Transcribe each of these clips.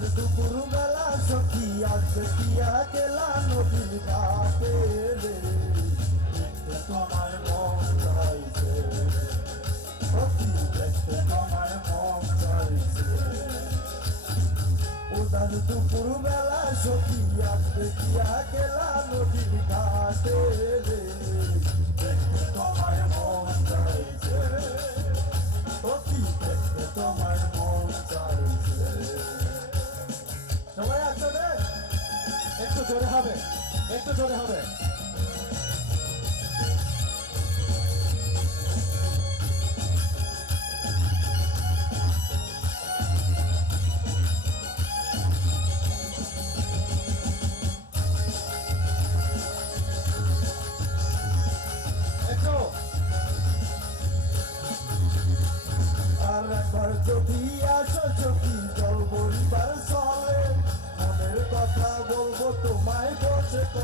দুপুর বেলা সখী আসবে কিয়া গেলা নদীর ঘাটে রে। তোমার মন চাইছে। সখী দেখতে তোমার মন চাইছে। উদার দুপুর বেলা সখী আসবে কিয়া গেলা নদীর ঘাটে জোরে হবে একটু জোরে হবে।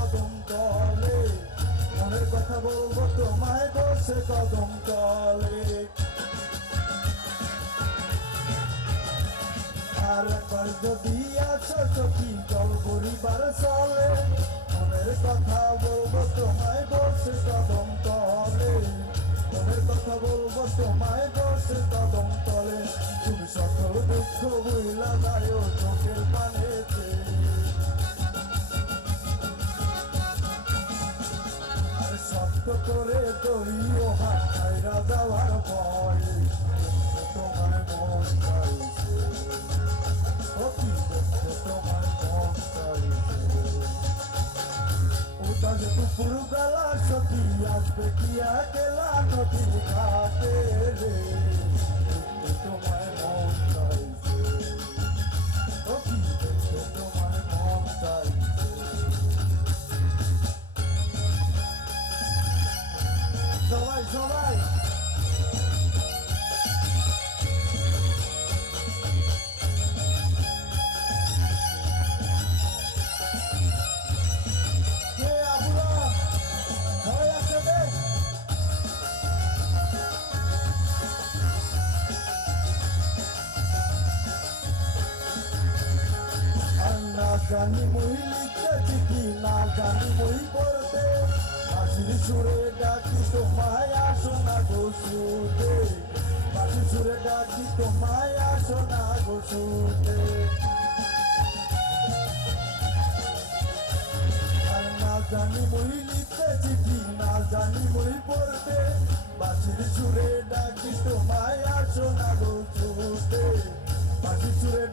কদম তলে, মনের কথা বলব তোমায় বসে কদম তলে। আর একবার যদি আসো চোখি জল বলিবার চলে। মনের কথা বলব তোমায় বসে কদম তলে। মনের কথা বলব তোমায় বসে কদম তলে। তুমি সকল দুঃখ বইলা যায় চোখের উদাস কুকুর বেলা সতী আসবে কি গেলা নদীর ঘাটে রে। জানি মই লিখতে চিঠি না জানি মই পড়তে বাসির সুরে ডাকি, তোমায় আসো না গো শুতে বাসির সুরে ডাকি, তোমায় আসো না গো শুতে না জানি মই লিখতে চিঠি, না জানি মই পড়তে বাসির সুরে ডাকি, তোমায় আসো না গো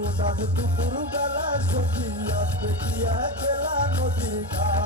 উদাস দুপুর বেলা সখী আসবে কি গেলা নদীর ঘাটে